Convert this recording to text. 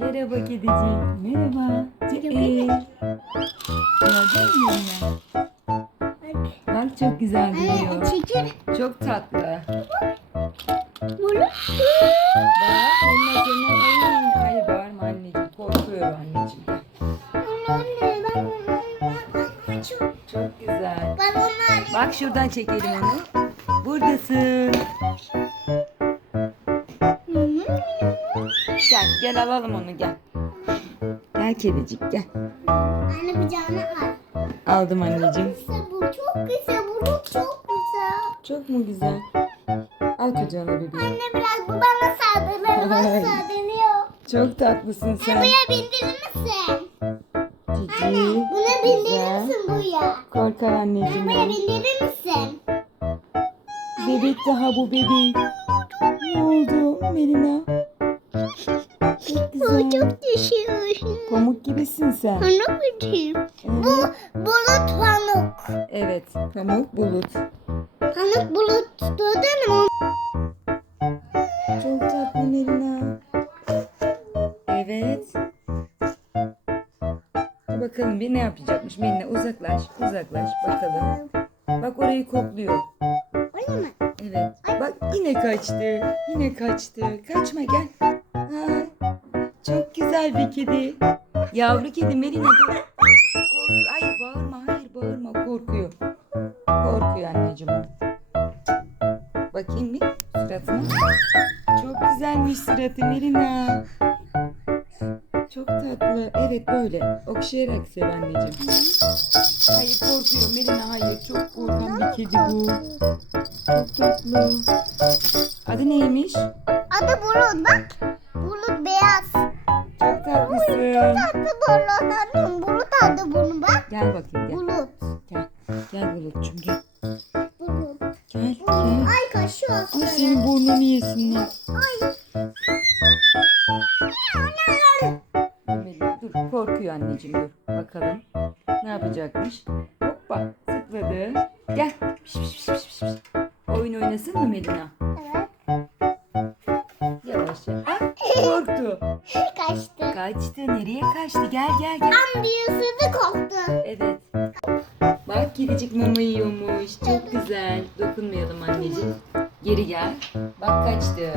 Merhaba kediciğim. Merhaba. Cee. Gördün mü? Bak çok güzel duruyor. çekil. Çok tatlı. Bunu. Bak onunla senin ayın. Hayır bağırma anneciğim. Korkuyor anneciğim. Anne anne ben onu çok. Çok güzel. Ben onu alayım. Bak şuradan çekelim onu. Buradasın. Gel alalım onu gel. Gel kedicik gel. Anne kucağına al. Aldım anneciğim. İşte bu çok güzel. Bu çok güzel. Çok mu güzel? Al kucağına bebeğim. Anne biraz bu bana saldırıyor. Bana saldırıyor. Çok tatlısın sen. Buraya bindirir misin? Cici. Buna bindirir misin buraya? Korkar anneciğim. Buraya o. bindirir misin? Bebek daha bu bebek. Ne oldu Melina? Çok güzel. düşüyor. Pamuk gibisin sen. Pamuk biçim. Bu bulut pamuk. Evet. Pamuk bulut. Pamuk bulut. Duydun mu? Çok tatlı Melina. Evet. Bakalım bir ne yapacakmış Melina uzaklaş uzaklaş bakalım. Bak orayı kokluyor. Öyle mi? Evet. Bak yine kaçtı. Yine kaçtı. Kaçma gel. Ha, çok güzel bir kedi. Yavru kedi Melina dur. Hayır bağırma. Hayır bağırma. Korkuyor. Korkuyor anneciğim. Bakayım bir suratına. Çok güzelmiş suratı Melina. Çok tatlı. Evet böyle. Okşayarak sev anneciğim. Hayır korkuyor Melina hayır. Çok korkan bir kedi bu. Çok tatlı. Adı neymiş? Adı bulut bak. Bulut beyaz. Tatlı bulut adı. Bulut adı bunu bak. Gel bakayım gel. Bulut. Gel. Gel Bulut'cum gel. Bulut. Gel gel. Ay kaşıyor. Ay senin burnunu yesinler. Ay. Melina dur korkuyor anneciğim dur. Bakalım. Ne yapacakmış? Hoppa zıpladı. Gel. Piş, piş, piş, piş, piş. Oyun oynasın mı Melina? Evet. Yavaşça. Ah, korktu. Kaçtı. Kaçtı. Nereye kaçtı? Gel gel gel. Tam bir ısırdı korktu. Evet. Bak kedicik mama yiyormuş. Çok güzel. Dokunmayalım anneciğim. Geri gel. Bak kaçtı.